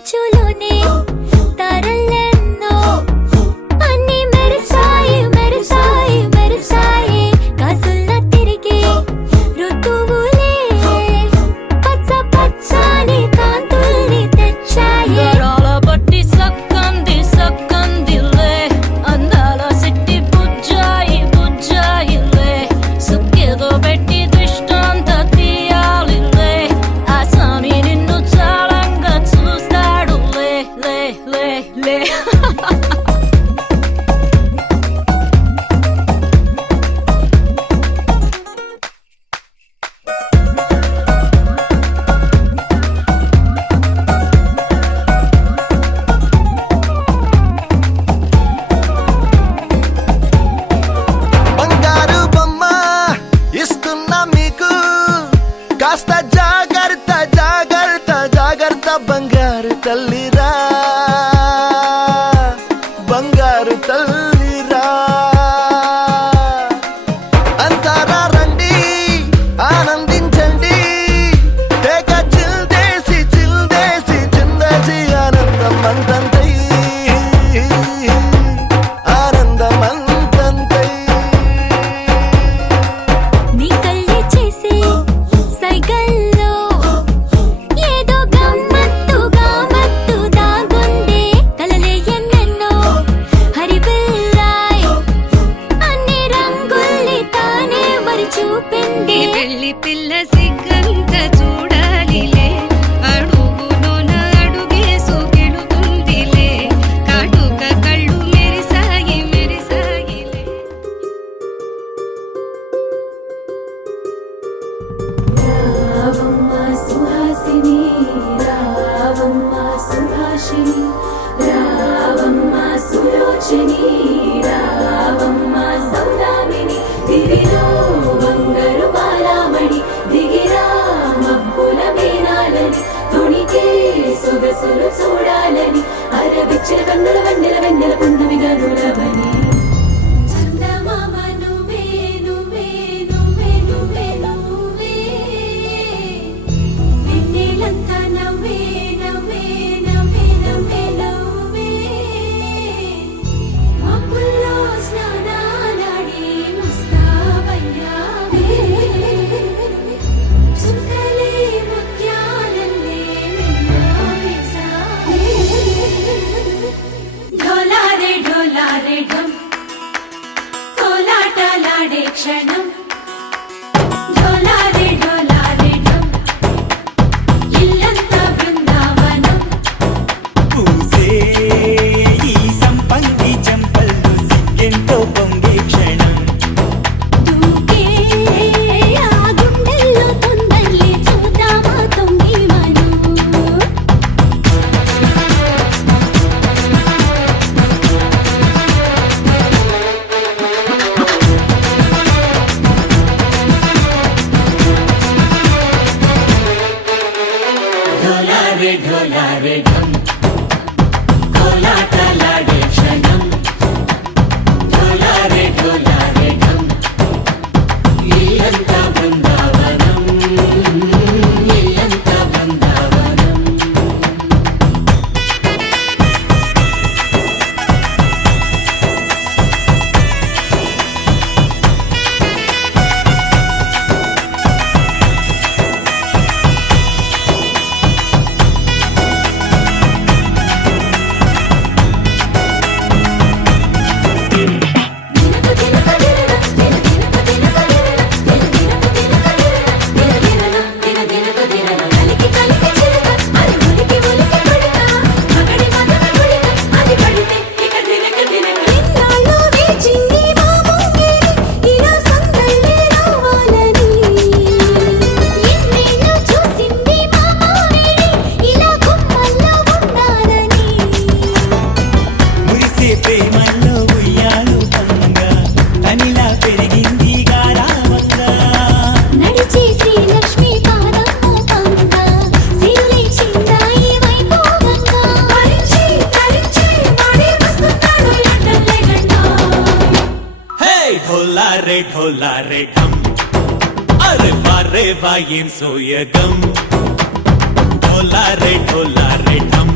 మంచులోనే తారలెన్నో అన్ని మెరిసాయి మెరిసాయి మెరిసాయి కాసుల్లా తిరిగే ఋతువులే పచ్చ పచ్చని కాంతుల్ని తెచ్చాయి గరాల బట్టి సక్కంది సక్కందిలే అందాల సిట్టి బుజ్జాయి బుజ్జాయిలే సుక్కేదో పెట్టి దృష్టాంత తీయాలిలే ఆ స్వామి నిన్ను చాలంగా చూస్తాడు లే లే లే లే బంగారు బొమ్మ ఇస్తున్నా మీకు కాస్త జాగ్రత్త జాగ్రత్త జాగ్రత్త బంగారు తల్లిరా బంగారు తల్లిరా అంతారా రండి ఆనందించండి తెగ చిల్దేసి చిల్దేసి చిందేసి ఆనందం అంతంతై ఆనందం అంతంతై నీ కళ్ళే చేసే సైగల్లో ఏదో గమ్మత్తుగా మత్తు దాగుందే కలలే ఎన్నెన్నో హరిబిల్లాయ్ అన్ని రంగుల్ని తానే మరి చూపింది పెళ్లి పిల్ల సిగ్గంత చూడాలిలే అడుగులోన అడుగేసు గెలుతుందిలే కాటుక కళ్ళు మెరిసాయి మెరిసాయిలే రావమ్మ సుహాసిని రావమ్మ సుభాషిణి రావమ్మ సులోచని రావమ్మ సౌదామిని దివిలో బంగారు బాలామణి దిగిరా మబ్బుల మేనాలని తుణికే సొగసులు చూడాలని అరవిచ్చిన కన్నుల వెన్నెల వెన్నెల పున్నమి గనులవని చందమామ నువ్వే నువ్వే నువ్వే నువ్వే నువ్వే వెన్నెలంతా నవ్వే నవ్వే నవ్వే నవ్వే నవ్వే మబ్బుల్లో స్నానాలాడి ముస్తాబయ్యావే చుక్కలే ముత్యాలల్లే నిన్ను వేసావే ఢోలారే ఢోలారే ఢమ్ కోలాటలాడే క్షణం ఢోలారే ఢోలారే ఢమ్ ఇల్లంతా బృందావనం పూసే ఈ సంపంగి చెంపల్లో సిగ్గెంతో పొంగే క్షణం దూకే ఆ గుండెల్లో తొందల్లి చూద్దామా తొంగి మనం ఢోలారే ఢోలారే ఢమ్ కోలాటలాడే క్షణం ఢోలారే ఢోలారే ఢమ్ ఇల్లంతా బృందావనం ఇల్లంతా బృందావనం మురిసే ప్రేమల్లో ఉయ్యాలు పంగా తనిలా పెరిగింది గారావంగా నడిచి శ్రీలక్ష్మి పాదము పంగ సిరులై చిందాయి వైభోగంగా తరించి తరించి వాడే వస్తున్నాడు లండన్లే గండా హే ఢోలారే ఢోలారే ఢమ్ అరే వారే వాయేం సోయగం ढोला रे ढम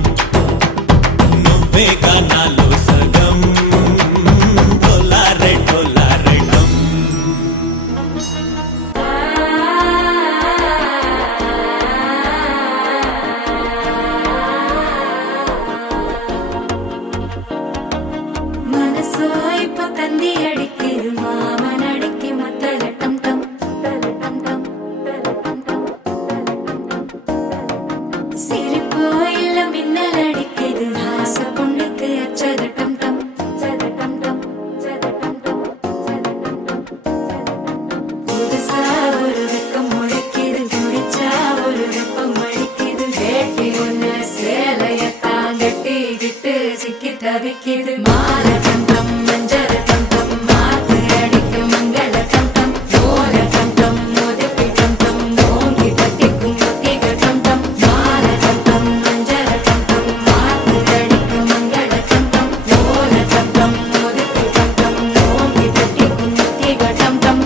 தவிக்குது மால கண்டம் மஞ்சள் கண்டம் மாத்து அடிக்கும் மங்கள கண்டம் ஓர கண்டம் முதுகு கண்டம் ஓங்கி தட்டிக்கும் முத்திக கண்டம் மால கண்டம் மஞ்சள் கண்டம் மாத்து அடிக்கும் மங்கள கண்டம் ஓர கண்டம் முதுகு கண்டம் ஓங்கி தட்டிக்கும் முத்திக கண்டம்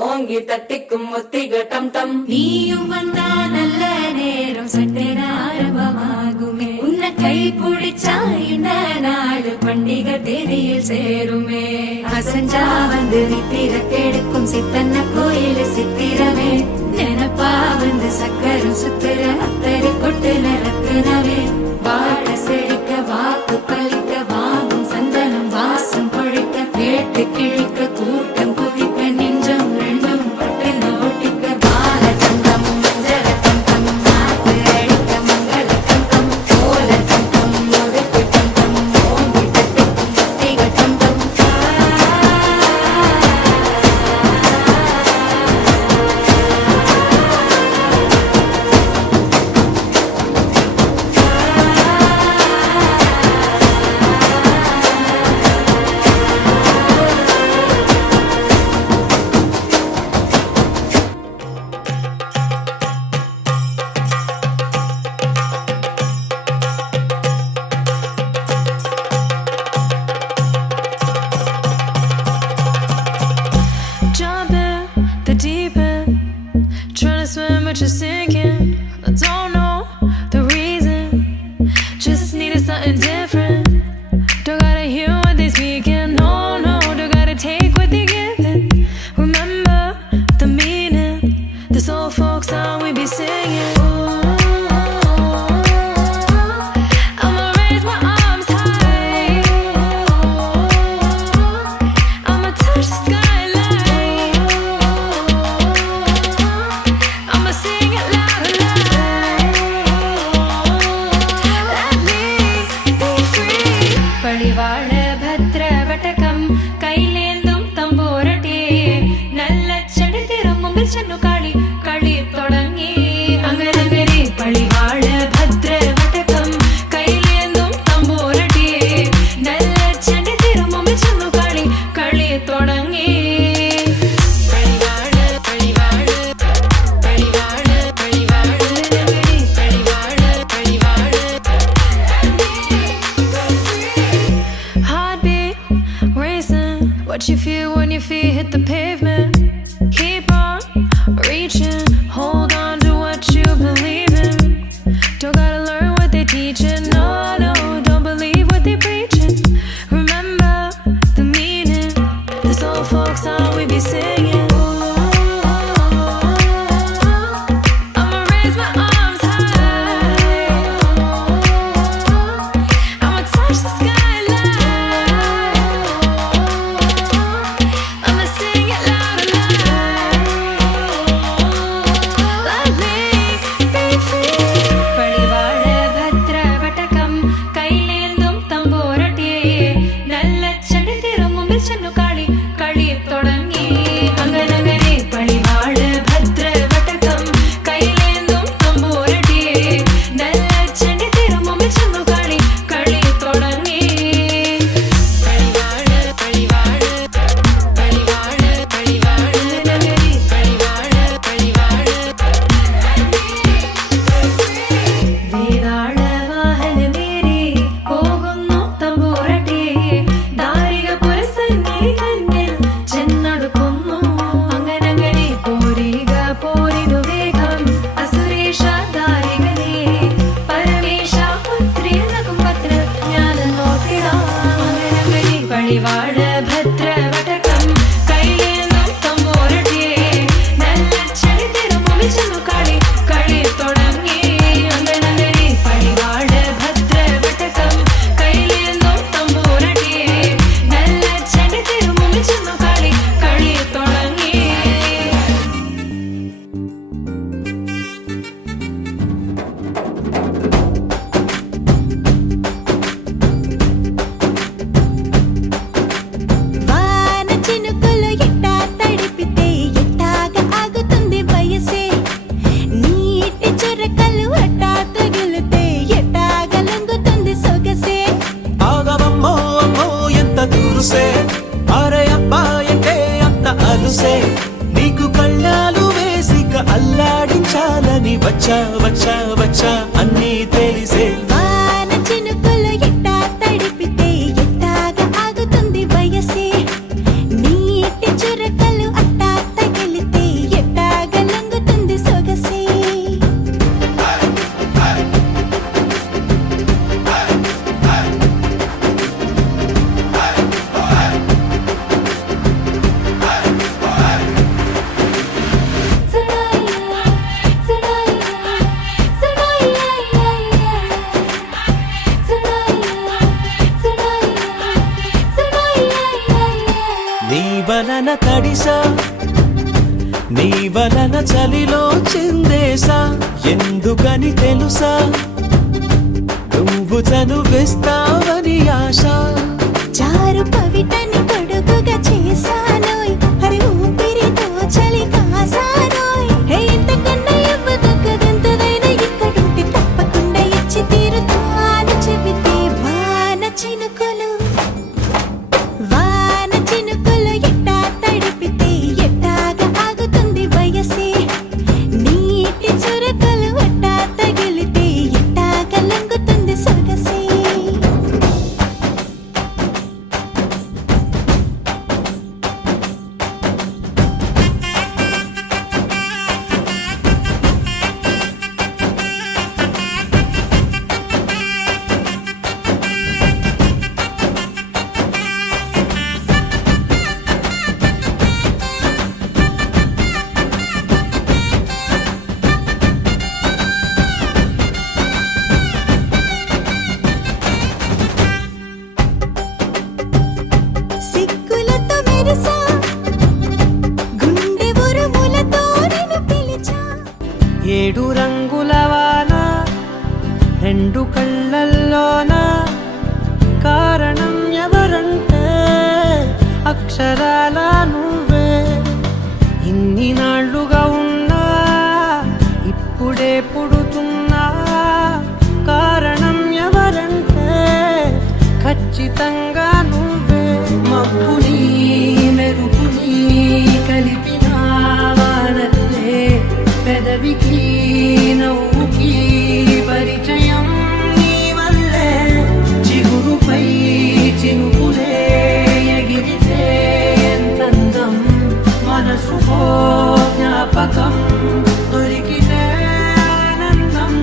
ஓங்கி தட்டிக்கும் முத்திக டம் டம் நீயும் வந்தா நல்ல நேரம் சட்டென ஆரம்பமாகுமே உன்னை கை பிடிச்சா இந்த நாடு பண்டிகை தேதியில் சேருமே அசஞ்சா வந்து நித்திர கெடுக்கும் சித்தன்ன கோயில் சித்திரமே நினப்பா வந்து சக்கரம் சுத்துற அத்தரை கொட்டுல ரத்தினவே வாழ செழிக்க வாக்கு பலிக்க வாங்கும் சந்தனம் வாசம் பொழிக்க கேட்டு கிழிக்க கூட்டம் குதிக்க நெஞ்சம் ரெண்டும் பட்டுன ஒட்டிக்க பால கண்டம் மஞ்சள கண்டம் மாத்து அடிக்க மங்கள கண்டம் கோல கண்டம் முதுகு கண்டம் ஓங்கி தட்டிக்கும் முத்திக கண்டம் Jump in the deep end, trying to swim but you're sinking. I don't know the reason, just needed something different. Don't gotta hear what they speaking, no, no, don't gotta take what they giving. Remember the meaning, this old folk song we be singing. I'ma raise my arms high, I'ma touch the skyline, I'ma sing it loud and loud. Let me be free. பழிவாழ பத்ர வட்டகம் கையிலேந்தும் தம்போரட்டி நல்ல செடி திரும்பும் சென்னு காளி களி தொடங்கி அங்கனங்கரி பழிவாழ பத்ர வட்டகம் கையிலேந்தும் தம்போரட்டி நல்ல செடி திரும்பும் சென்னு காளி களி தொடங்கி பழிவாழ பழிவாழ பழிவாழ பழிவாழ பழிவாழ பழிவாழ Heartbeat racing, what you feel when your feet hit the pavement. Keep on reaching, hold on to what you believe in. Don't gotta learn what they teaching, no, no, don't believe what they preaching. Remember the meaning, this old folk song we be singing. I'ma raise my arms high, I'ma touch the skyline, പടിവാഴ ഭദ്രവടകം കൈലേന്തും തമ്പോരട്ടെ നല്ല ചെടി തിരുമുമിച്ചെന്നു കളി കളി തുടങ്ങി ഒന്നനരി പടിവാഴ ഭദ്രവടകം കൈലേന്തും തമ്പോരട്ടെ നല്ല ചെടി തിരുമുമിച്ചെന്നു കളി കളി തുടങ്ങി వాన చినుకులు ఎట్టా తడిపితే ఎట్టాగా ఆగుతుంది వయసే నీటి చురకలు అట్టా తగిలితే ఎట్టాగా లొంగుతుంది సొగసే ఆగవమ్మో అమ్మో ఎంత దూరుసే అరే అబ్బాయంటే అంత అలుసే నీకు కళ్ళాలు వేసిక అల్లాడించాలని వచ్చా వచ్చా వచ్చా అన్నీ తెలిసే వాన చినుకులు ఎట్టా తడిపితే ఎట్టాగా ఆగుతుంది వయసే నీటి చురకలు అట్టా తగిలితే ఎట్టాగా లొంగుతుంది సొగసే నీ వలన తడిసా నీ వలన చలిలో చిందేసా ఎందుకని తెలుసా నువ్వు చనువిస్తావని ఆశ చారు పవిటని పొడుగుగా చేశానోయ్ హరి ఊపిరితో చలి కాసానోయ్ హే ఇంతకన్నా ఇవ్వదగ్గదెంతదైనా ఇక్కడుంటే తప్పకుండా ఇచ్చి తీరుతాను చెబితే వాన చినుకులు ఎట్టా తడిపితే ఎట్టాగా ఆగుతుంది వయసే నీటి చురకలు అట్టా తగిలితే ఎట్టాగా లొంగుతుంది సొగసే సిగ్గులతో మెరిసా గుండె ఉరుములతో నిన్ను పిలిచా ఏడు రంగుల వాన రెండు కళ్ళల్లోన కారణం ఎవరంటే అక్షరాల నువ్వే ఇన్ని నాళ్ళుగా ఉన్నా ఇప్పుడే పుడుతున్నా కారణం ఎవరంటే ఖచ్చితంగా నువ్వే మబ్బుని మెరుపుని కలిపిన వానల్లే పెదవికి నవ్వుకి పరిచయం నీ వల్లే చిగురుపై చినుకులే ఎగిరితే ఎంతందం మనసుకో జ్ఞాపకం దొరికితే ఆనందం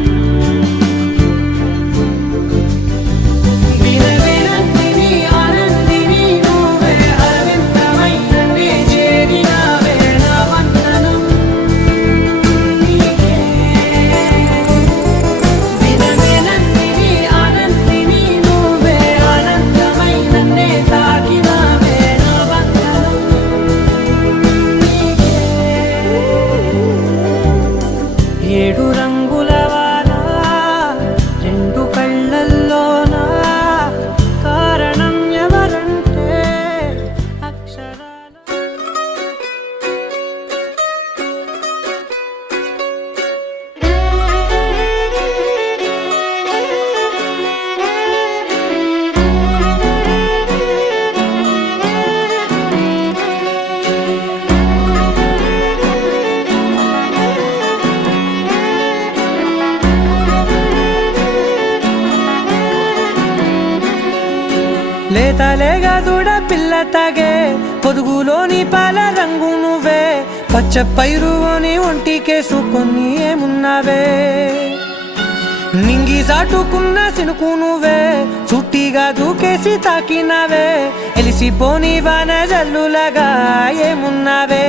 వినవినందిని ఆనందిని నువ్వే అరవిందమైన నీ చేరినావే నా వందనం నీకే వినవినందిని ఆనందిని నువ్వే ఆనందమైన నే తాకినావే నా వందనం నీకే ఏడు రంగుల వాన రెండు కళ్ళల్లోన కారణం ఎవరంటే అక్షరాల లేతలేగా దూడ పిల్ల తాగే పొదుగులోని పాల రంగు నువ్వే పచ్చ పైరుని ఒంటికేసుకొని ఏమున్నావే నింగి సాటుకున్న సినుకు నువ్వే చుట్టిగా దూకేసి తాకినావే ఎలిసిపోని వాన జల్లులగా ఏమున్నావే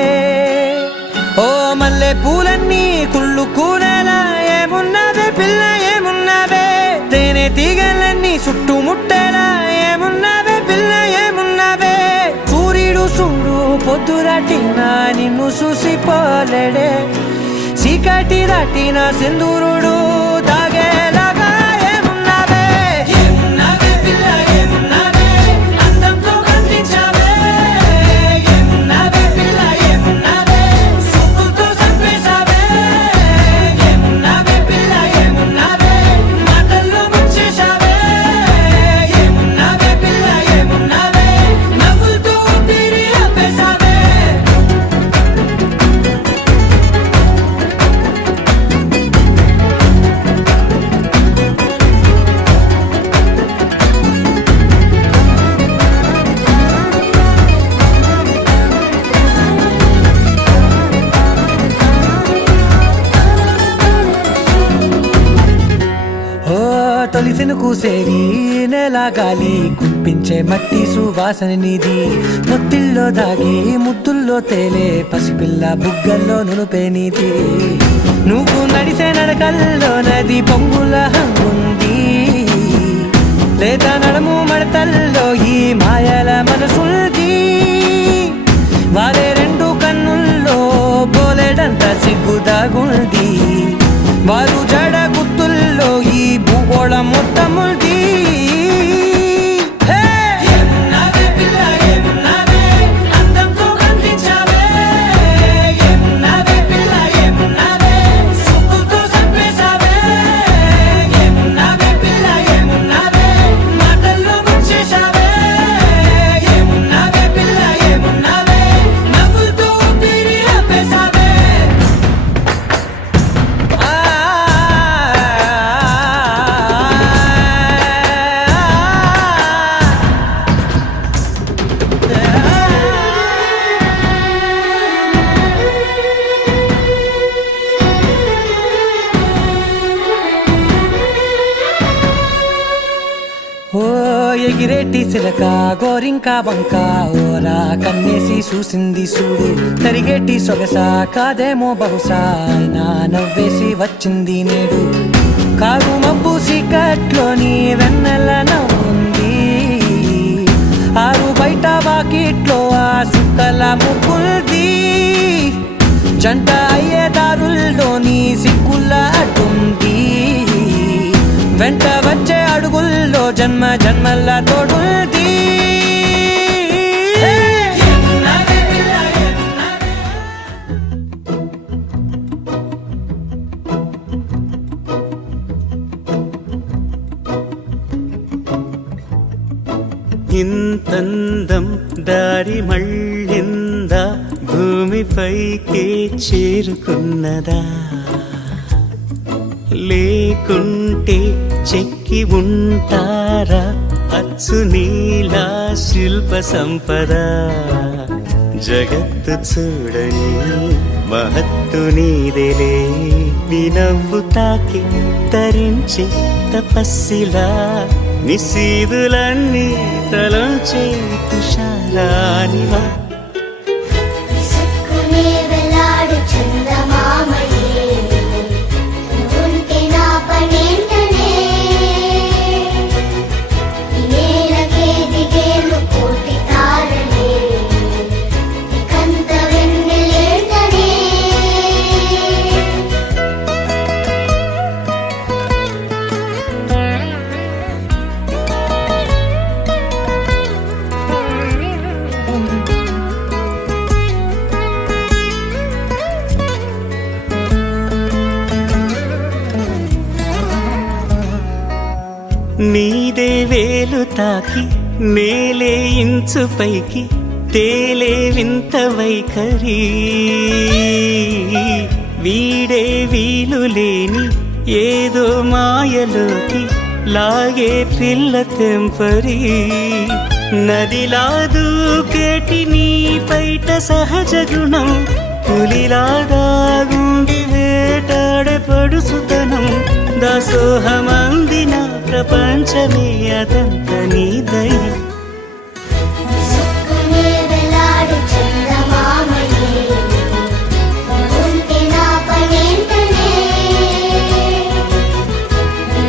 ఓ మల్లె పూలన్నీ కుళ్ళు కూరలా ఏమున్నావే పిల్ల ఏమున్నావే తేనె తీగలన్నీ చుట్టుముట్టేలా ఏమున్నావే పిల్ల ఏమున్నావే సూర్యుడు చూడు పొద్దురాటిన నిన్ను చూసిపోలేడే చీకటి దాటిన సింధూరుడు తాగేలాగా ఏమున్నావే ఏమున్నావే పిల్ల ఏమున్నావే అందంతో కనిపించావే ఏమున్నావే పిల్ల ఏమున్నావే సుక్కుతో చంపేశావే ఏమున్నావే పిల్ల ఏమున్నావే మాటల్లో ముంచేశావే ఏమున్నావే పిల్ల ఏమున్నావే నవ్వులతో ఊపిరి ఆపేశావే తొలిసిన కూసేరి నెల గాలి కుప్పించే మట్టి సువాసన నిధి ముత్తిల్లో దాగి ముద్దుల్లో తేలే పసిపిల్ల బుగ్గల్లో నునుపే నీది నువ్వు నడిసే నడకల్లో నది పొంగుల హంగుంది లేదా నడము మడతల్లో ఈ మాయల మనసుంది వారే రెండు కన్నుల్లో బోలెడంత సిగ్గుదాగుంది వారు జడ గుర్తుల్లో ఈ భూగోళం మొత్తముంది ఎగిరేటి సిలక గోరింక బంక ఓరా కన్నేసి చూసింది చూడు తరిగేటి సొగస కాదేమో బహుశా అయినా నవ్వేసి వచ్చింది నేడు కారు మబ్బు సీకట్లోని వెన్నెల నవ్వుంది ఆరు బయట వాకిట్లో ఆ సుక్కల ముగ్గుల్ది జంట అయ్యే దారుల్లోని సిగ్గుల అడ్డుంది వెంట వచ్చే అడుగుల్లో జన్మ జన్మల తోడుంది ఇంతందం దారి మళ్ళిందా భూమిపైకే చేరుకున్నదా లేకుంటే చెక్కి ఉంటారా అచ్చు నీలా శిల్ప సంపద జగత్తు చూడని మహత్తు నీదేలే నీ నవ్వు తాకి తరించి తపస్సిలా నిశీదులన్నీ తలంచే తుషారానివా విసుక్కునే వెలాడు చందమామయే నువ్వుంటే నా పనేంటనే ఈ నేలకే దిగేలు కోటి తారలే ఇకంత వెన్నెలేంటనే నీదే వేలు తాకి నేలే ఇంచు పైకి తేలే వింత వైఖరి వీడే వీలు లేని ఏదో మాయలోకి లాగే పిల్ల తెంపరి నదిలా దూకేటి నీ పైట సహజ గుణం పులిలా దాగుండి వేటాడే పడుసుతనం దాసోహమందిన ప్రపంచమే అదంత నీదై సుక్కునే వెలాడు చందమామయే ఉంటే నా పనేంటనే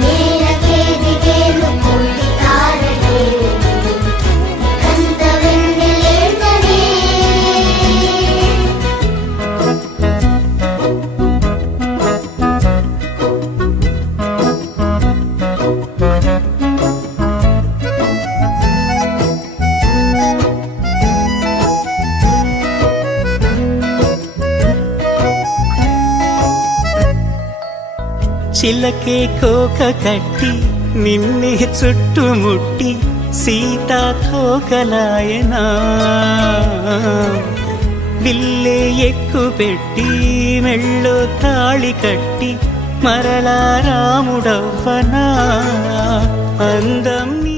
నేలకే దిగేను కోటి తారలే కంత వెన్నెలేంటనే చిలకే కోక కట్టి నిన్నే చుట్టుముట్టి సీతాకోకలాయనా విల్లే ఎక్కు పెట్టి మెళ్ళో తాళి కట్టి మరలా రాముడవ్వనా అందం నీ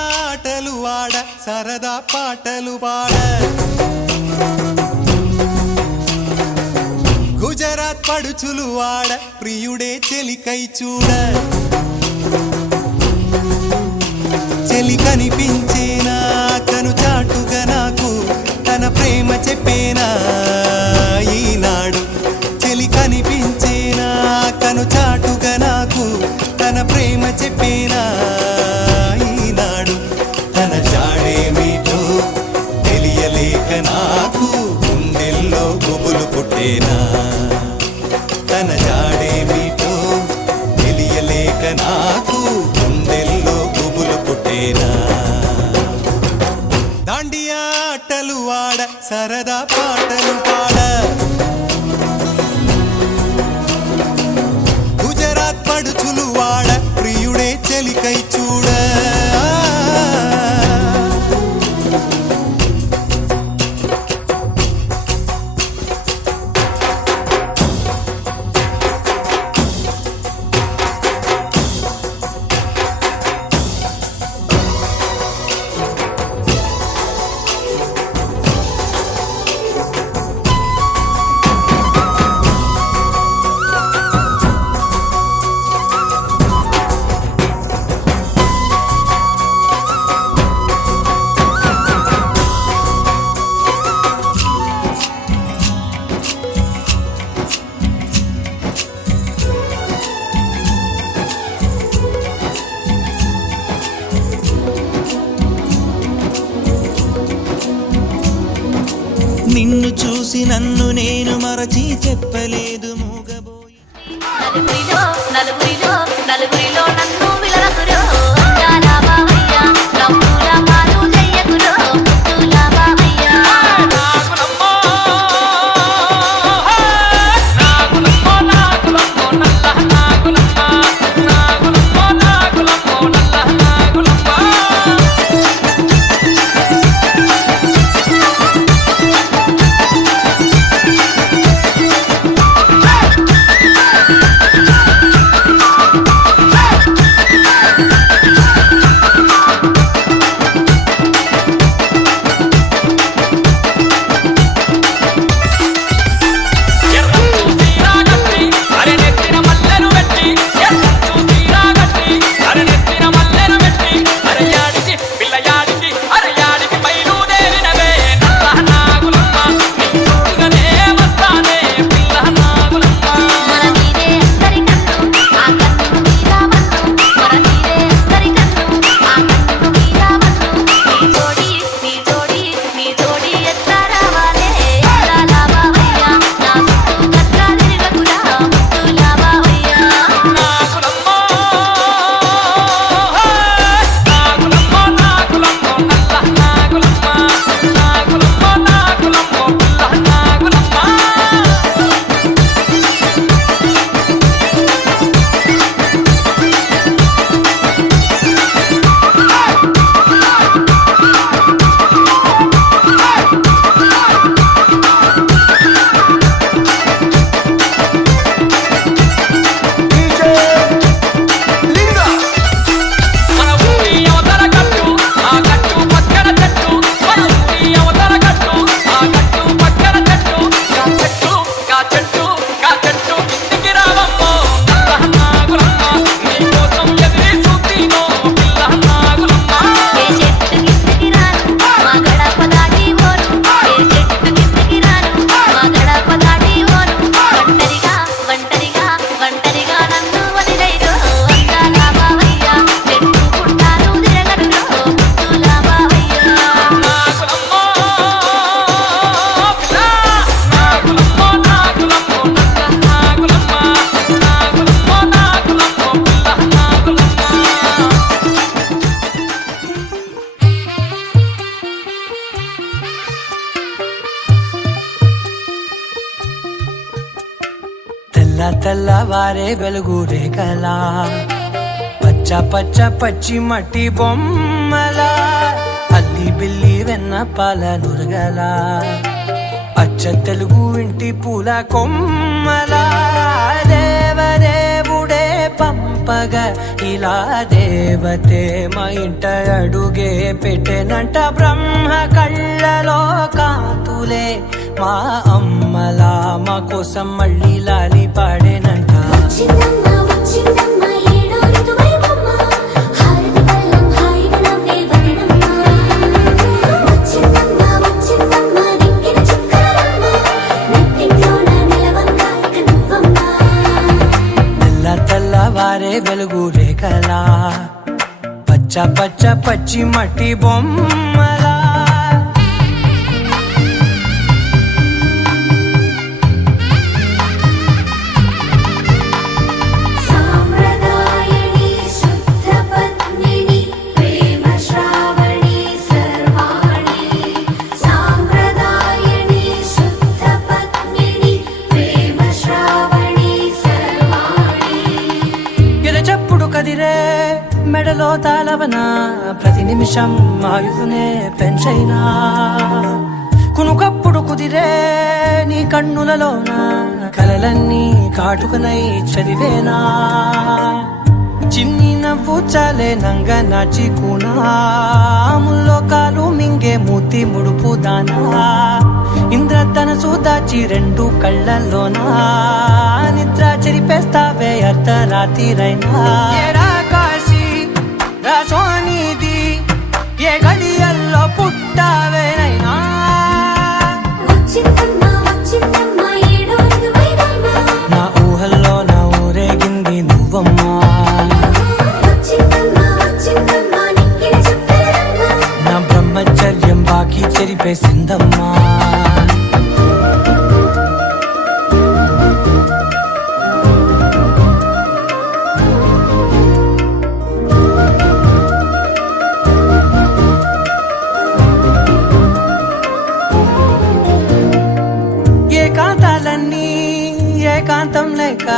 ఆటలు ఆడ సరదా పాటలు పాడ గుజరాత్ పడుచులు ఆడ ప్రియుడే చెలికై చూడ చెలి కనిపించేనా కను చాటుగా నాకు తన ప్రేమ చెప్పేనా ఈనాడు చెలి కనిపించేనా కను చాటుగా నాకు తన ప్రేమ చెప్పేనా ఈనాడు తన జాడేమిటో తెలియలేక నాకు గుండెల్లో గుబులు పుట్టేనా తన జాడేమిటో తెలియలేక నాకు గుండెల్లో గుబులు పుట్టేనా దాండియా ఆటలు ఆడ సరదా పాటలు పాడ గుజరాత్ పడుచులు వాడ ప్రియుడే చెలికై చూడ నిన్ను చూసి నన్ను నేను మరచి చెప్పలేదు మూగబోయి నలుగురిలో నలుగురిలో నన్ను విలరకురో అంజాలా బావయ్య రౌతుల పాలు చెయ్యకురో ముద్దుల బావయ్య తెల్లవారే వెలుగు రేఖలా పచ్చ పచ్చ పచ్చి మట్టి బొమ్మలా అల్లి బిల్లి వెన్న పాల నురగలా అచ్చ తెలుగు ఇంటి పూల కొమ్మలా దేవదేవుడే పంపగ ఇలా దేవతే మా ఇంట అడుగే పెట్టెనంట బ్రహ్మ కళ్ళలో కాంతులే మా అమ్మలా మా కోసం మళ్ళీ లాలి పాడేనంట వచ్చిందమ్మ వచ్చిందమ్మ ఏడో ఋతువైవమ్మ హారతి పళ్ళం హాయిగా నవ్వే వదనమ్మ వచ్చిందమ్మ వచ్చిందమ్మ దిక్కిన చుక్కలమ్మ నెట్టింట్లోన నిలవంగా ఇక నువ్వమ్మ తెల్లవారే వెలుగు రేఖలా పచ్చ పచ్చ పచ్చి మట్టి బొమ్మలా సాంప్రదాయని శుద్ధ పద్మిని ప్రేమ శ్రావణి సర్వాణి సాంప్రదాయని శుద్ధ పద్మిని ప్రేమ శ్రావణి సర్వాణి ఎరచప్పుడు కదిరే మెడలో తాళవన ప్రతి నిమిషం ఆయుధునే పెంచైనా కునుకప్పుడు కుదిరే నీ కన్నులలోన కలలన్నీ కాటుకనై చదివేనా చిన్ని నవ్వు చాలే నంగ నాచి కూనాముల్లో కాలు మింగే మూతి ముడుపు దానా ఇంద్రధనసు దాచి రెండు కళ్ళల్లోనా నిద్ర చెరిపేస్తావే అర్ధరాత్రిరైనా ఏరా కాశీ రా సోనిది ఏ గడియల్లో పుట్టావేనైనా వచ్చిందమ్మ వచ్చిందమ్మ ఏడో ఋతువైవమ్మ నా ఊహల్లో నా ఊరేగింది నువ్వమ్మా వచ్చిందమ్మ వచ్చిందమ్మ నిక్కిన చుక్కలమ్మ నా బ్రహ్మచర్యం బాకీ చెరిపేసిందమ్మా ఏకాంతాలన్నీ ఏకాంతం లేక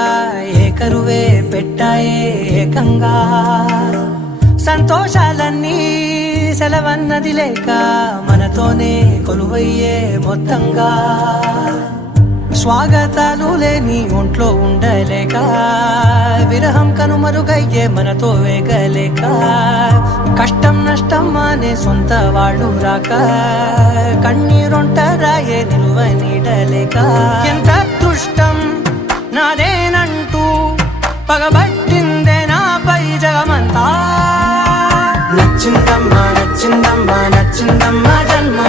ఏకరువే పెట్టాయే ఏకంగా సంతోషాలన్నీ సెలవన్నది లేక మనతోనే కొలువయ్యే మొత్తంగా స్వాగతాలు లేని ఒంట్లో ఉండలేక విరహం కనుమరుగయ్యే మనతో వేగలేక కష్టం నష్టం అనే సొంత వాళ్ళు రాక కన్నీరొంటరాయే నిలువ నీడలేక ఎంత అదృష్టం నాదేనంటూ పగబట్టిందే నాపై జగమంతా నచ్చిందమ్మా నచ్చిందమ్మా నచ్చిందమ్మా జన్మ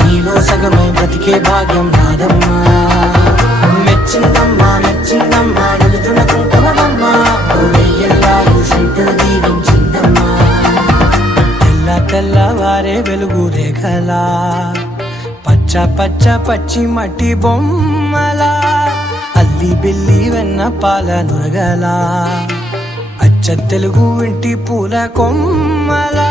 నీలో సగమై బ్రతికే భాగ్యం నాదమ్మా మెచ్చిందమ్మా మెచ్చిందమ్మా నిలుతున్న కుంకుమమ్మా వెయ్యల్లాలు శంకరు దీవించిందమ్మా తెల్లవారే వెలుగు రేఖలా పచ్చ పచ్చ పచ్చి మట్టి బొమ్మలా అల్లి బిల్లి వెన్న పాల నురగలా అచ్చ తెలుగు ఇంటి పూల కొమ్మలా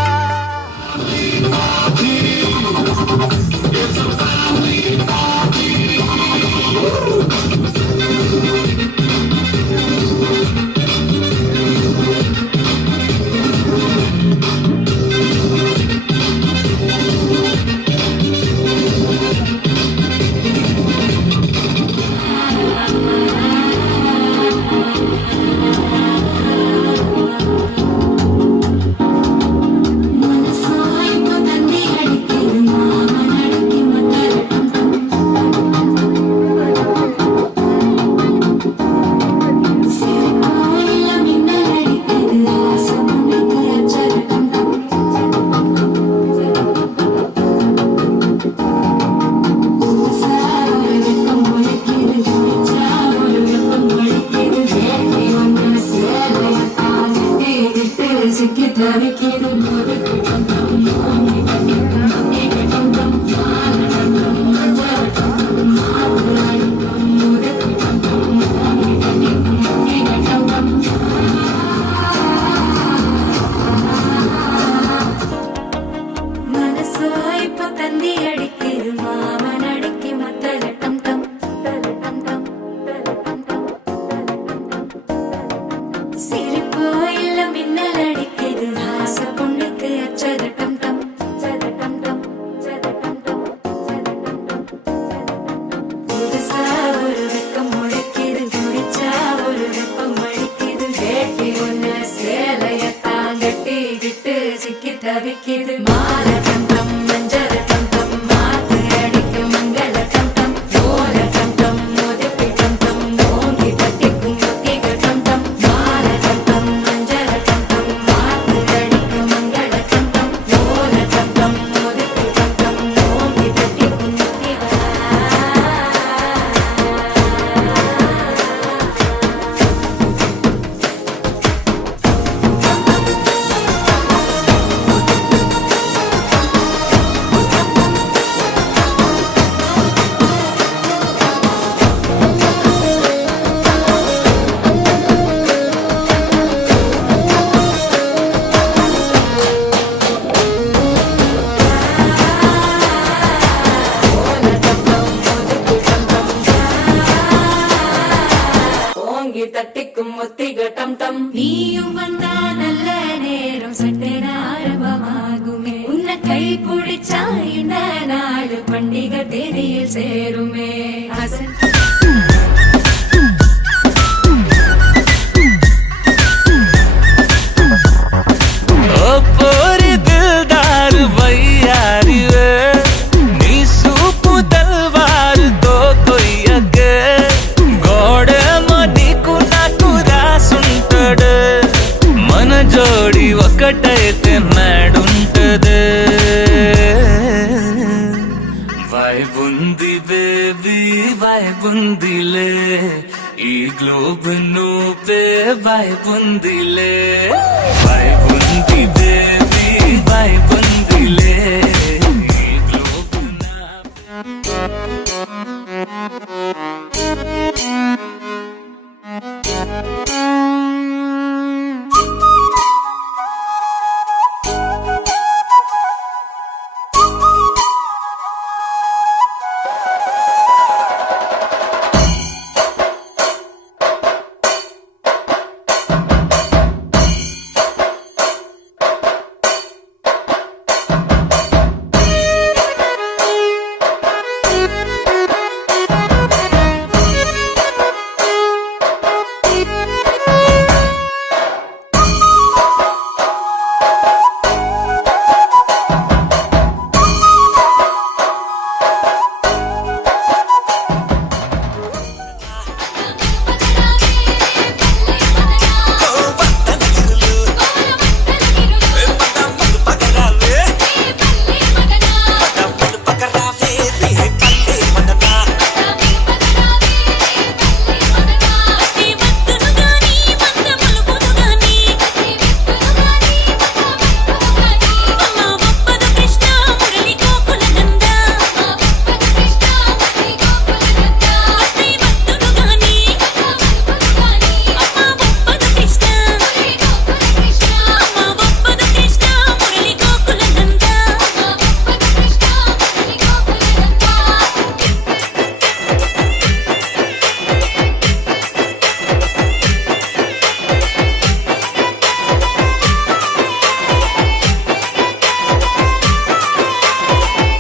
మనసు అయిపోతుంది అడిక్కిరు మామ నడికి మొత్తల టం టం టం టం టం టం மால டம் டம் மஞ்சள் டம் டம் மாத்து அடிக்கும் மங்கள டம் டம் ஓல டம் டம் மோதிப்பி டம் டம் ஓங்கி தட்டிக்கும் ஒத்திக டம் டம் மால டம் டம் மஞ்சள் டம் டம் மாத்து அடிக்கும் மங்கள டம் டம் ஓல டம் டம் மோதிப்பி டம் டம் ஓங்கி தட்டிக்கும் ஒத்திக ஓங்கி தட்டிக்கும் ஒத்திக டம் டம் நீயும் வந்தா நல்ல நேரம் சட்டென ஆரம்பமாகுமே உன்னை கை பிடிச்சா இந்த நாடு பண்டிகை தேதியில் சேருமே அசல் ओ पोरी दिलदार वैयारी वे नी सूपु तलवार తో కొయ్యకే గోడేమో నీకు నాకు రాసుంటాడు మన జోడి ఒకటైతే నాడుంటది వైబుంది బేబీ వైబుందిలే ఈ గ్లోబ్ నువ్వే వైబుందిలే వైబుంది బేబీ వైబుందిలే ఈ గ్లోబ్ నా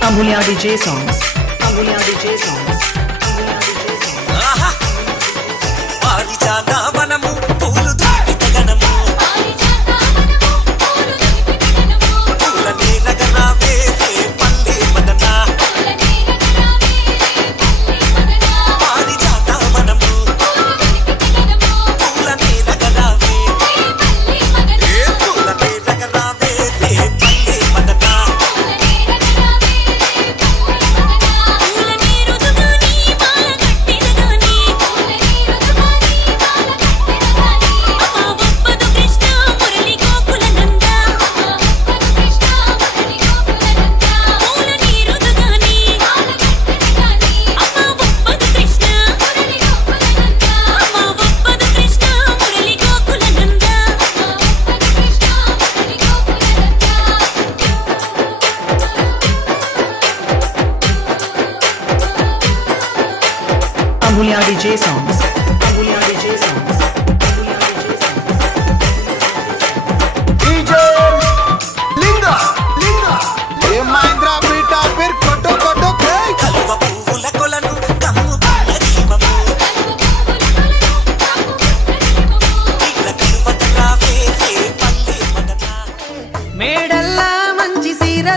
Ambulia DJ songs. Ambulia DJ songs. Ambulia DJ songs. పారిజాత వనము పూలు దులిపిత గణము పూలనే రగరావే రే పల్లె మదనా పారిజాత వనము పూలనే రగరావే ఏ పూలనే రగరావే రే పల్లె మదనా పూల నీరు దుగాని మాల కట్టినగాని Ambulia DJ songs. Ambulia DJ songs. Ambulia DJ songs. DJ Linda Linda ఏ మహేంద్ర బీటా పేర్ కొట్టు కొట్టు కలువ పువ్వుల కొలను కమ్ము నచ్చిమము ఇలా కలువ తరావే రే పల్లె మదనా మేడల్లా మంచి సీర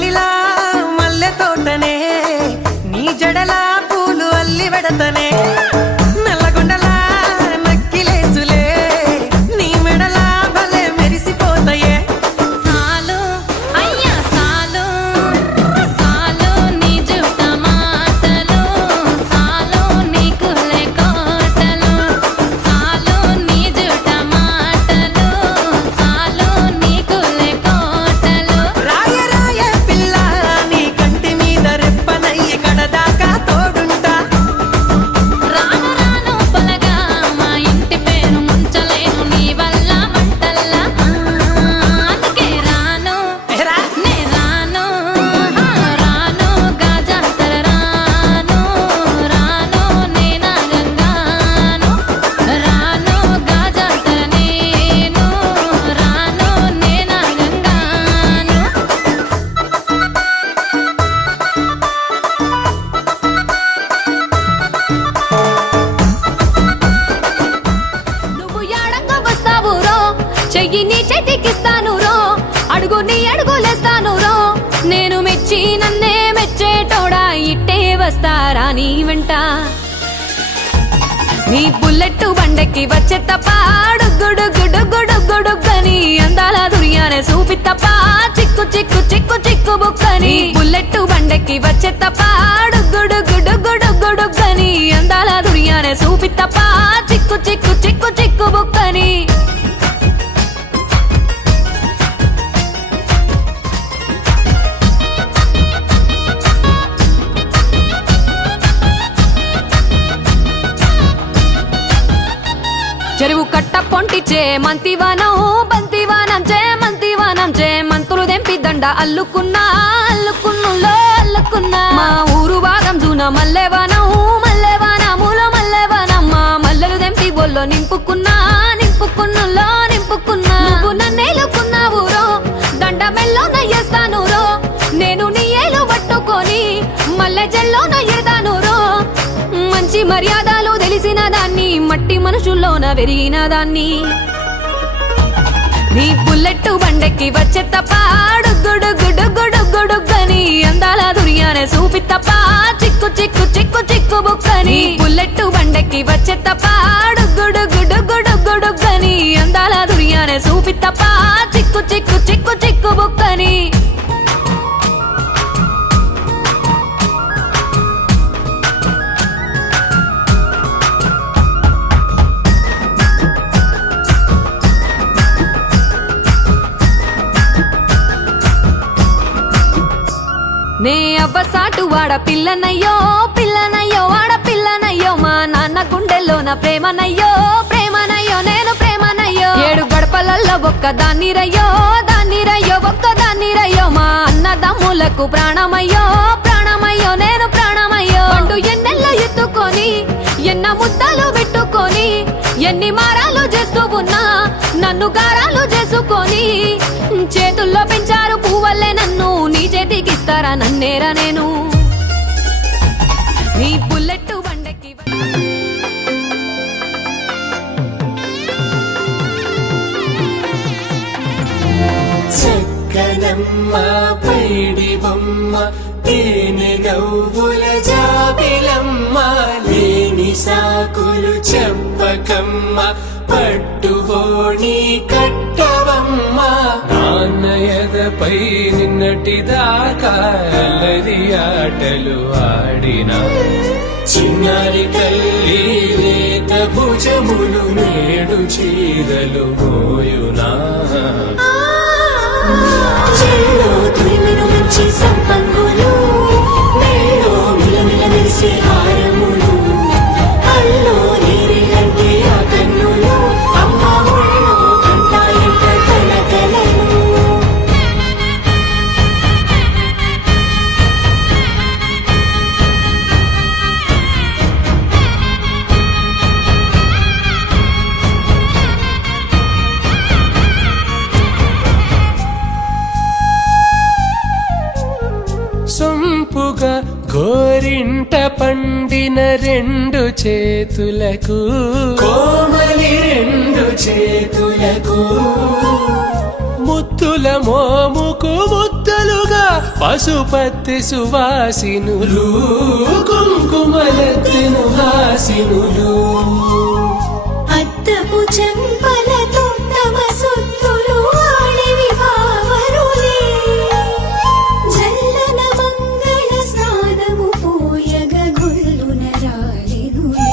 మల్లిలా మల్లె తోటనే నీ జడలా పూలు అల్లి వెడతనే నల్లగొండలా నక్కిలేసులే నీ మెడలా భలే మెరిసిపోతాయే సాలు అయ్యా సాలు సాలు నీ జుట్ట మాటలు సాలు నీకు లేకోటలు సాలు నీ జుట్ట మాటలు సాలు నీకు లేకోటలు రాయ రాయ పిల్ల నీ కంటి మీద రెప్పనయ్యి కడదాకా తోడుంటా రాను రాను పొలగా మా ఇంటి పేరు ముంచలేను నీ వల్ల మంటల్లా అందుకే రాను ఏరా నే రాను రాను గాజాతర రాను రాను నేనా గంగాను రాను గాజాతర నేను రాను నేనా గంగాను నువ్వు యాడంగా వస్తావు రో చెయ్యి నీ చేతికిస్తాను రో అడుగు నీ అడుగులేస్తాను రో నేను మెచ్చి నన్నే మెచ్చేటోడా ఇట్టే వస్తారా నీ వెంట నీ బుల్లెట్ బండెక్కి వచ్చే తప్ప డుగ్గుడుగ్గుడుగ్గుడుగ్గుడుగ్గని అందాల దుర్యానే చూపి తప్ప చిక్కు చిక్కు చిక్కు చిక్కు బుక్కని బుల్లెట్ బండెక్కి వచ్చే తప్ప డుగ్గుడుగ్గుడుగ్గుడుగ్గుడుగ్గని అందాల దుర్యానే చూపి తప్ప చిక్కు చిక్కు చిక్కు చిక్కు బుక్కని చెరువు కట్ట పొంటిచే మంతివానం బంతివానం చే మంతులు దెంపి దండ అల్లుకున్నా అల్లుకున్నులో అల్లుకున్నా మా ఊరు భాగం జూన మల్లెవానములో మల్లెవానమ్మ మల్లెలు దెంపి బొల్లో నింపుకున్నా నింపుకున్నులో నింపుకున్నా నువ్వు నన్నేలుకున్నావు రో దండ మెల్లో నయ్యేస్తాను రో నేను నీ ఏలు పట్టుకొని మల్లె జల్లో నయ్యేదాను రో మంచి మర్యాదలు తెలిసిన దాన్ని మట్టి మనుషుల్లోన వెరిగిన దాన్ని నీ బుల్లెట్ బండెక్కి వచ్చే తప్ప డుగ్గుడుగ్గుడుగ్గుడుగ్గుడుగ్గని అందాల దుర్యానే చూపి తప్ప చిక్కు చిక్కు చిక్కు చిక్కు బుక్కని బుల్లెట్ బండెక్కి వచ్చే తప్ప డుగ్గుడుగ్గుడుగ్గుడుగ్గుడుగ్గని అందాల దుర్యానే చూపి తప్ప చిక్కు చిక్కు చిక్కు చిక్కు బుక్కని నే అవ్వసాటు వాడ పిల్లనయ్యో పిల్లనయ్యో వాడ పిల్లనయ్యో మా నాన్న గుండెల్లోన ప్రేమనయ్యో ప్రేమనయ్యో నేను ప్రేమనయ్యో 7 గడపలల్లో ఒక్కదాన్ని రయ్యో ఒక్కదాన్ని రయ్యో మా అన్నదమ్ములకు ప్రాణమయ్యో ప్రాణమయ్యో నేను ప్రాణమయ్యో అంటూ ఎన్నెల్లో ఎత్తుకొని ఎన్న ముద్దలు పెట్టుకొని ఎన్ని మారాలు చేస్తూ ఉన్నా నన్ను గారాలు చేసుకొని చేతుల్లో పెంచారు పువ్వల్లే నన్ను నీ చేతికిస్తారా నన్నేరా నేను నీ బుల్లెట్ బండెక్కి చక్కనమ్మ పైడి బొమ్మ తేనె నవ్వుల జాబిలమ్మ లేని సాకులు చెప్పకమ్మ పట్టుబోణి కట్టవమ్మ నాన్నయదపై నిన్నటిదాకా అల్లరి ఆటలు ఆడినా చిన్నారి తల్లి లేత భుజములు నేడు చీరలు మోయునా చెల్లో తురిమిన మంచి సంపంగులు మెల్లో మిలమిల మెరిసే హారములు అల్లో నీరిలంటే ఆ కన్నులు అమ్మ ఒళ్ళో కంటాయంట కలకలను గోరింట పండిన రెండు చేతులకు కోమలి రెండు చేతులకు ముత్తుల మోముకు ముద్దలుగా పశుపతి సువాసినులు కుంకుమలెత్తిను హాసినులు అద్దపు చెంపలతో తమ సొత్తులు ఆడివి భావరులే జల్లన మంగళ స్నానము పోయగ గొల్లున రాలినులే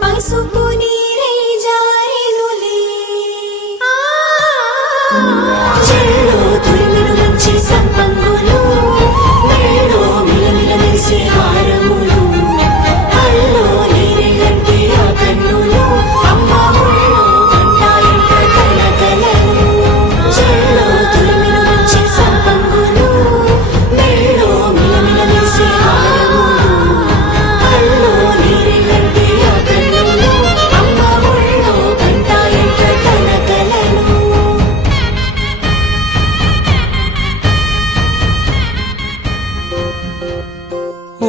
పసుపు నీరే జారినులే చెల్లో తురిమిను మంచి సంపంగులు మెళ్ళో మిలమిల మెరిసే హారములు కల్లో నీరెళ్ళంటే ఆ కన్నులు అమ్మ ఒళ్ళో గంటాయంట కలకలలు చెల్లో తురిమిను మంచి సంపంగులు మెళ్ళో మిలమిల మెరిసే హారములు కల్లో నీరెళ్ళంటే ఆ కన్నులు అమ్మ ఒళ్ళో గంటాయంట కలకలలు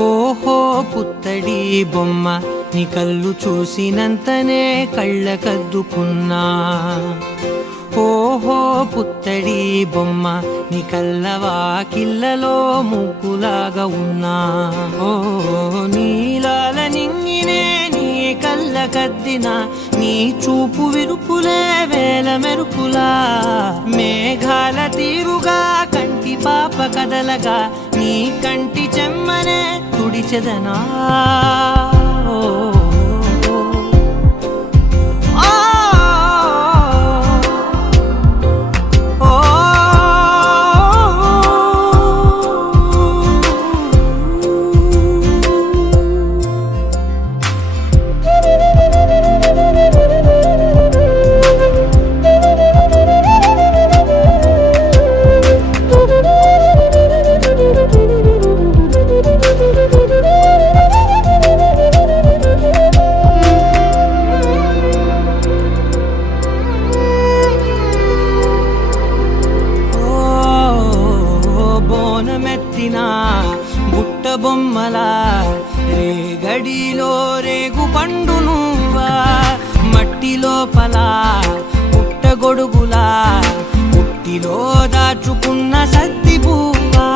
ఓహో పుత్తడి బొమ్మ నీ కళ్ళు చూసినంతనే కళ్ళకద్దుకున్నా ఓహో పుత్తడి బొమ్మ నీ కళ్ళవాకిళ్ళలో ముగ్గులాగా ఉన్నా ఓ నీలాల నింగినే నీ కళ్ళకద్దిన నీ చూపు విరుపులే వేల మెరుపులా మేఘాల తీరుగా కంటి పాప కదలగా నీ కంటి చెమ్మనే తుడిచెదనా ఓ, ఆ, ఓ, బోనమెత్తిన బుట్ట బొమ్మలా రేగడిలో రేగు పండు నువ్వా మట్టి లోపల పుట్ట గొడుగులా పుట్టిలో దాచుకున్న సత్తి పువ్వా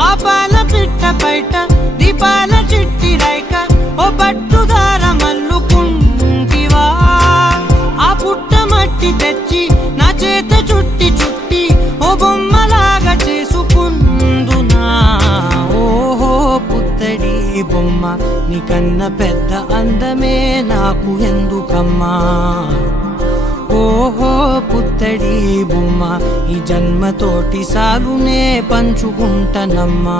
ఆ పాల పిట్ట బయట దీపాల చిట్టి రైక ఓ పట్టుదార మల్లుకుంటివా ఆ పుట్ట మట్టి తెచ్చి నా చేత చుట్టి చుట్టి ఓ బొమ్మలాగా చేసుకుందునా ఓహో పుత్తడి బొమ్మ నీకన్న పెద్ద అందమే నాకు ఎందుకమ్మా ఓహో పుత్తడి బొమ్మ ఈ జన్మతోటి సాలునే పంచుకుంటనమ్మా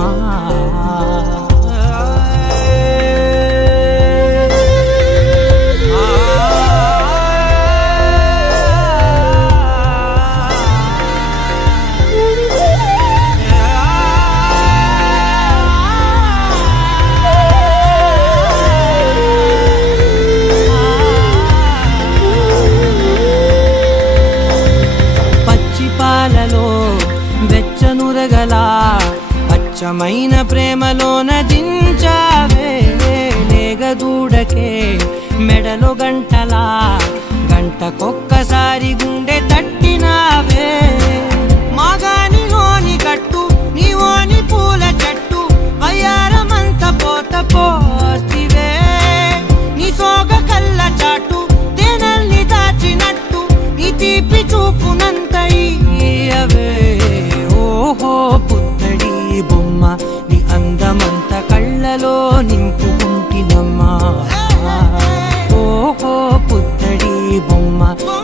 పాలలో వెచ్చనురగల అచ్చమైన ప్రేమలోన దించావే లేగదూడకే మెడలో గంటలా గంటకొక్కసారి గుండె తట్టినావే మాగానిలోని గట్టు నీవోని పూల చెట్టు వయ్యారమంత పోత పోస్తివే నీ సోగ కళ్ళ చాటు తేనల్ని దాచినట్టు నీ తీపి చూపునంత ఇయ్యవే ఓహో పుత్తడి బొమ్మ నీ అందమంత కళ్ళలో నింపుకుంటినమ్మా ఓహో పుత్తడి బొమ్మ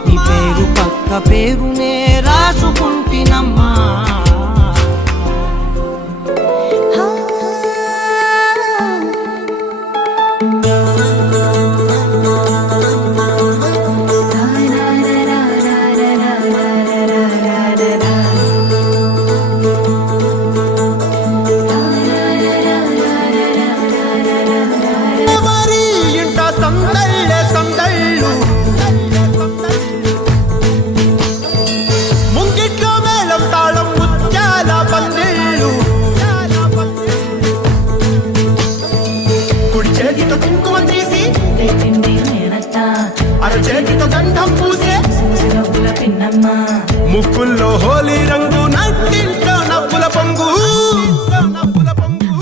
నీ పేరు పక్క పేరునే రాసుకుంటినమ్మా కన్నమ్మా. ముక్కుల్లో హోలీ రంగు నట్టింట్లో నవ్వుల పొంగు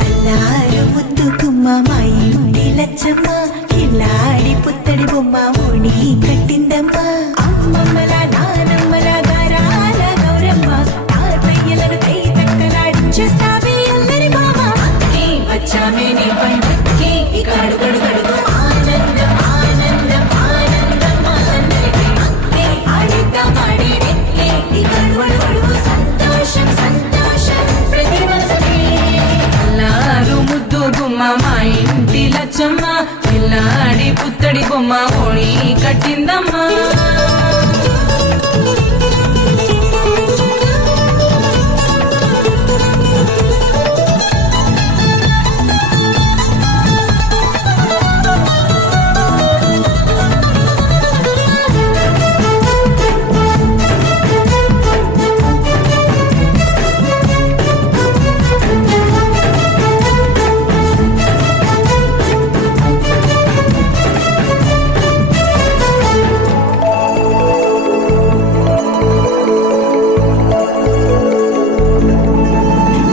అల్లారు ముద్దు గుమ్మ మా ఇంటి లచ్చమ్మ కిల్లాడి పుత్తడి బొమ్మ ఓణి కట్టిందమ్మా. అమ్మమ్మల నానమ్మల గారాల గౌరమ్మ తాతయ్యలను కై తక్కలాడించేస్తావే అల్లరి మామ. అక్కి వచ్చామే నీ పండక్కి ఇక అడుగడుగడుగు ఆనందం ఆనందం ఆనందం మా అందరికీ. అక్కి ఆడిద్దాం ఆడేడెక్కి ఇక అడుగడుగడుగు సంతోషం సంతోషం ప్రతి మనసుకి. అల్లారు ముద్దు గుమ్మ మా ఇంటి లచ్చమ్మ పిల్లాడి పుత్తడి బొమ్మ ఓణి కట్టిందమ్మా.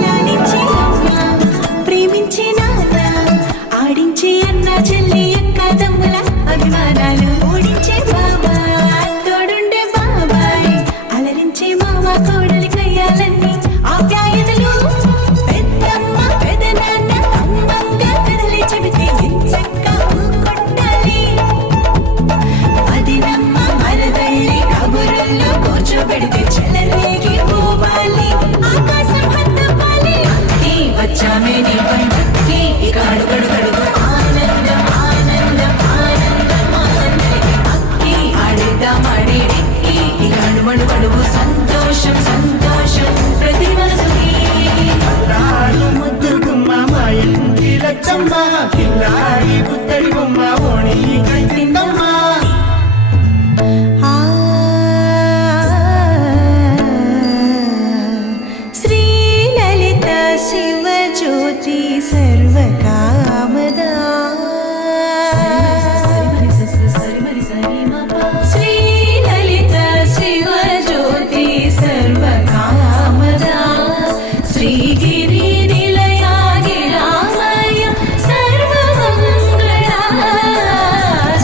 లాలించే అమ్మ ప్రేమించే నాన్న ఆడించే అన్న చెల్లి అక్క తమ్ముల అభిమానాలు ఓడించే బాబా తోడుండే బాబాయ్ అలరించే మామ కోడలి కయ్యాలన్నీ ఆప్యాయతలు. పెద్దమ్మ పెదనాన్న అమ్మంగా కథలే చెబితే ఎంచక్కా కొట్టాలి. వదినమ్మ మరదళ్ళి కబురుల్లో కూర్చోబెడితే చెలరేగి పోవాలి. ఆకాశం హద్దవ్వాలి. అక్కి వచ్చామే నీ పండక్కి ఇక అడుగడుగడుగు ఆనందం ఆనందం ఆనందం మా అందరికీ. అక్కి ఆడిద్దాం ఆడేడెక్కి ఇక అడుగడుగడుగు సంతోషం సంతోషం ప్రతి మనసుకి. అల్లారు ముద్దు గుమ్మ మా ఇంటి లచ్చమ్మ కిల్లాడి పుత్తడి బొమ్మ ఓణి కట్టిందమ్మా. శ్రీలలిత శివజ్యోతి సర్వకామదా శ్రీలలిత శివజ్యోతి సర్వకామదా శ్రీగిరి నిలయాగిరామయ సర్వమంగళా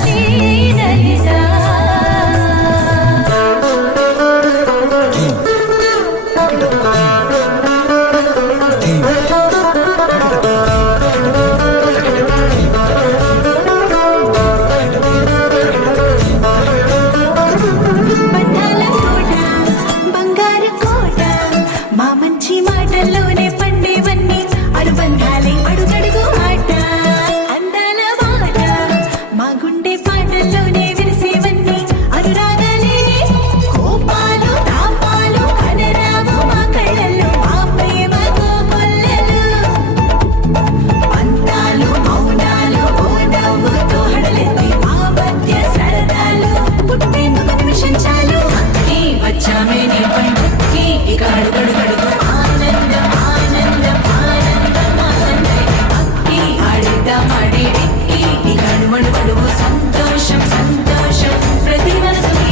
శ్రీలలిత. బంధాల కోట బంగారు కోట మా మంచి మాటల్లోనే పండేవన్నీ అనుబంధాలే అడుగడుగు ఆట. అందాల మాట మా గుండె పాటల్లోనే విరిసేవన్నీ అనురాగాలే. కోపాలు తాపాలు కనరావు మా కళ్ళల్లో మా ప్రేమ కోకొల్లలు. పంతాలు మౌనాలు ఓ నవ్వుతో హడలెత్తి మా మధ్య సరదాలు పుట్టేందుకు నిమిషం చాలు. అక్కి వచ్చామే నీ పండక్కి ఇక అడుగడుగడుగు ఆనందం ఆనందం ఆనందం మా అందరికీ. అక్కి ఆడిద్దాం ఆడేడెక్కి ఇక అడుగడుగడుగు సంతోషం సంతోషం ప్రతి మనసుకి.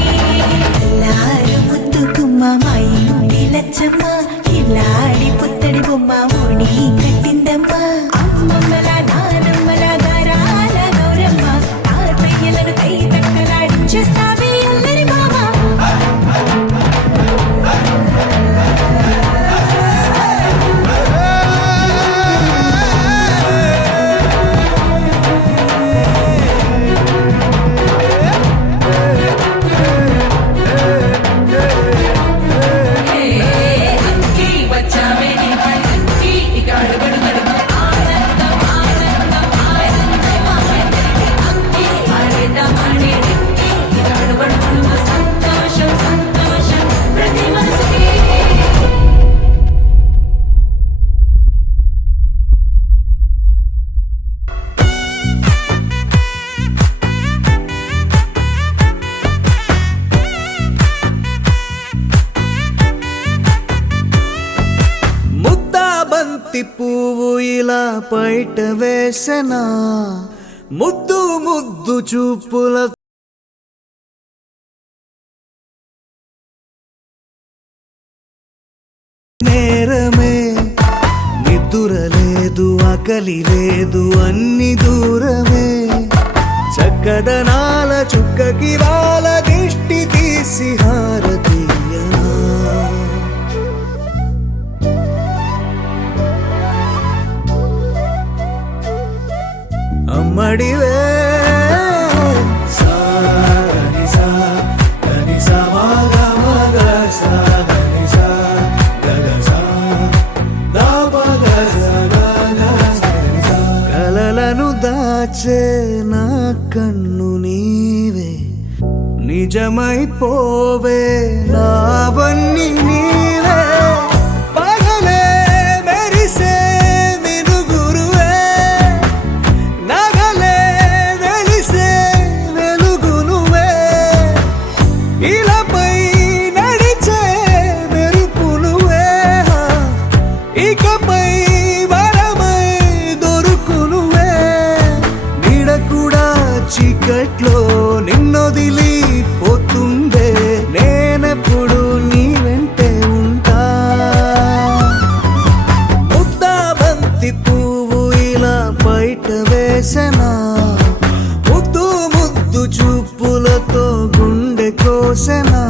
అల్లారు ముద్దు గుమ్మ మా ఇంటి లచ్చమ్మ కిల్లాడి పుత్తడి బొమ్మ ఓణి కట్టిందమ్మా. అమ్మమ్మల నానమ్మల గారాల గౌరమ్మ తాతయ్యలను కై తక్కలాడించేస్తావే అల్లరి మామ. అక్కి వచ్చామే నీ పండక్కి ఇక అడుగడుగడుగు ఆనందం ఆనందం ఆనందం మా అందరికీ. అక్కి ఆడిద్దాం ఆడేడెక్కి ఇక అడుగడుగడుగు సంతోషం సంతోషం ప్రతి మనసుకి. ముద్దా బంతి పువ్వు ఇలా బయట వేసెనా ముద్దు ముద్దు చూపుల నిదుర లేదు ఆకలి లేదు అన్ని దూరమే చక్కదనాల చుక్కకి వాళ్ళ దిష్టి తీసి హారతీయ అమ్మడివే కలలను దాచే నా కన్ను నీవే నిజమైపోవే నావన్నీ నీవే పగలే మెరిసే మినుగురువే నగలే వెలిసే వెలుగు నువ్వే ఇలాపై నడిచే మెరుపు నువ్వే ఇకపై వరమై దొరుకు నువ్వే నీడ కూడా చీకట్లో నిన్నొదిలి పోతుందే నేనెప్పుడు నీ వెంటే ఉంటా ముద్దా బంతి పువ్వు ఇలా బయట వేసెనా ముద్దు ముద్దు చూపులతో గుండె కోసెనా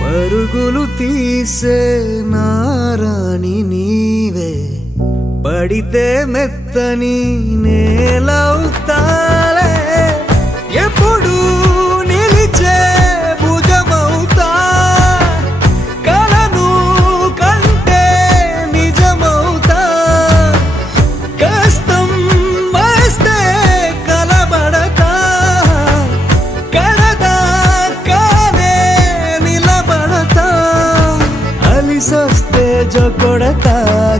పరుగులు తీసే నారాణి నీవే పడితే మెత్తని నేలవుతాలే ఎప్పుడు నిలిచే భుజమవుతా కలను కంటే నిజమవుతా కష్టం వస్తే కలబడతా కడదాకానే నిలబడతా అలిసొస్తే జో కొడతా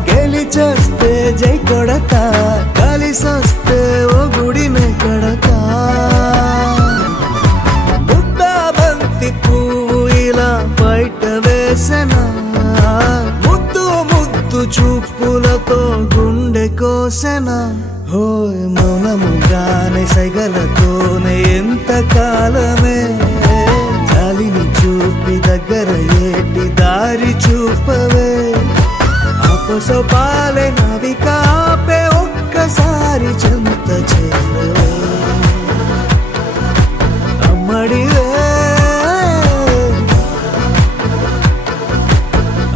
గెలిచొస్తే జై కొడతా కలిసొస్తే ఓ గుడినే కడతా ముద్దా బంతి పువ్వు ఇలా బయట వేసెనా ముద్దు ముద్దు చూపులతో గుండె కోసెనా హోయ్ మౌనముగానే సైగలతోనే ఎంత కాలమే జాలిని చూపి దగ్గర ఏటి దారి చూపవే అపసొపాలే నవిక ఆపే ఒక్కసారి చెంత చేరవే అమ్మడివే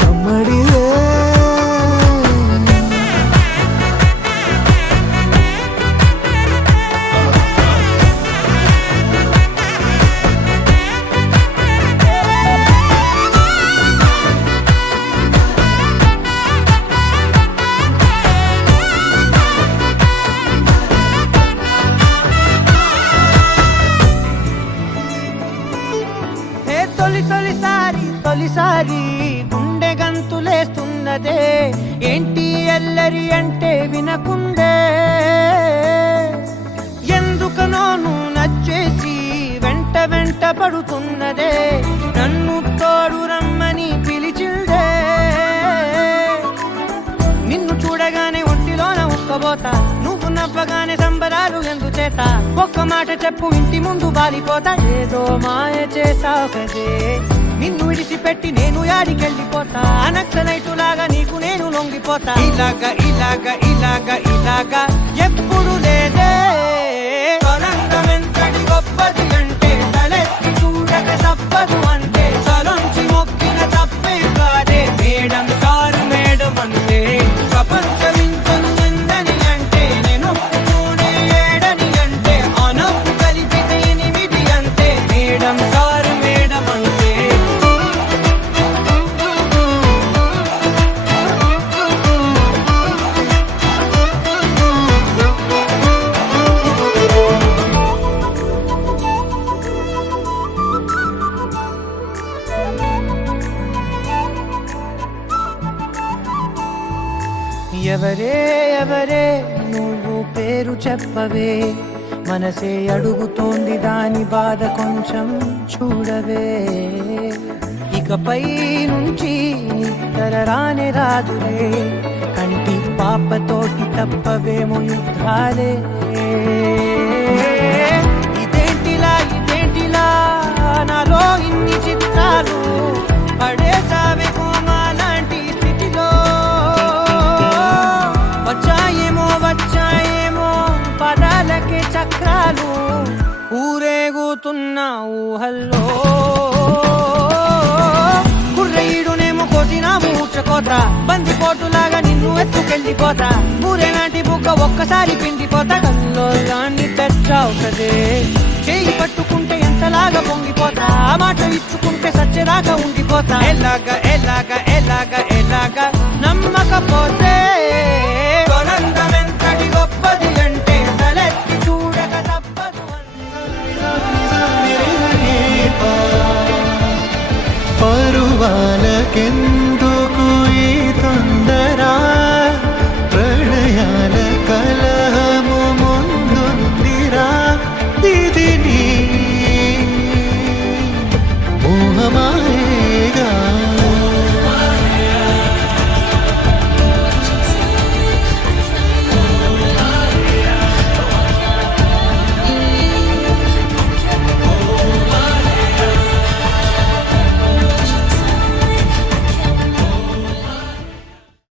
అమ్మడివే తొలిసారి గుండె గంతులేస్తున్నదే ఏంటి ఎల్లరి అంటే వినకుండే ఎందుకనోను నచ్చేసి వెంట వెంట పడుతున్నదే నన్ను తోడు రమ్మని పిలిచిందే నిన్ను చూడగానే ఒంటిలోన ఉక్కబోతా నువ్వు నవ్వగానే సంబరాలు ఎందుచేత ఒక్క మాట చెప్పు ఇంటి ముందు బాలిపోతా ఏదో మాయ చేసావు కదే నిన్ను విడిసిపెట్టి నేను యాడికెళ్ళిపోతా నక్సలైటులాగా నీకు నేను లొంగిపోతా ఇలాగా ఇలాగా ఇలాగా ఇలాగా ఎప్పుడు లేదే తొలంగమెంతటి గొప్పది అంటే తలెత్తి చూడక తప్పదు అంటే తలొంచి మొక్కిన తప్పే కాదే మేడం సారు మేడం అంటే ప్రపంచమించను ఎందని అంటే నేను ఒప్పుకోనే ఏడని అంటే అనప్పు కలిపితే 8 అంటే మేడం సారు మేడం అంటే ఎవరే ఎవరే నువ్వు పేరు చెప్పవే మనసే అడుగుతోంది దాని బాధ కొంచెం చూడవే ఇకపై నుంచి నిద్ర రానే రాదులే కంటి పాపతోటి తప్పవేమో యుద్ధాలే ఇదేంటిలా నాలో ఇన్ని చిత్రాలు పడేసావే కోమాలాంటి స్థితిలో వచ్చాయేమో పదాలకే చక్రాలు ఊరేగుతున్న ఊహల్లో కుర్రయ్యుడునేమో కోసిన మూర్చకోత బందిపోటులాగా నిన్ను ఎత్తుకెళ్ళిపోతా ఊరేనాటి బుగ్గ ఒక్కసారి పిండిపోతా కల్లోలాన్ని తెచ్చావు కదే చేయి పట్టుకుంటే ఎంతలాగా పొంగిపోతా మాట ఇచ్చుకుంటే సచ్చేదాకా ఉండిపోతా ఎలాగా నమ్మకపోతే నందమెంతటి గొప్పది అంటే తలెత్తి చూడక తప్పదు పరువాలకెందుకు ఈ తొందర ప్రణయాల కలహము ముందుందిరా ఇది నీ మోహమా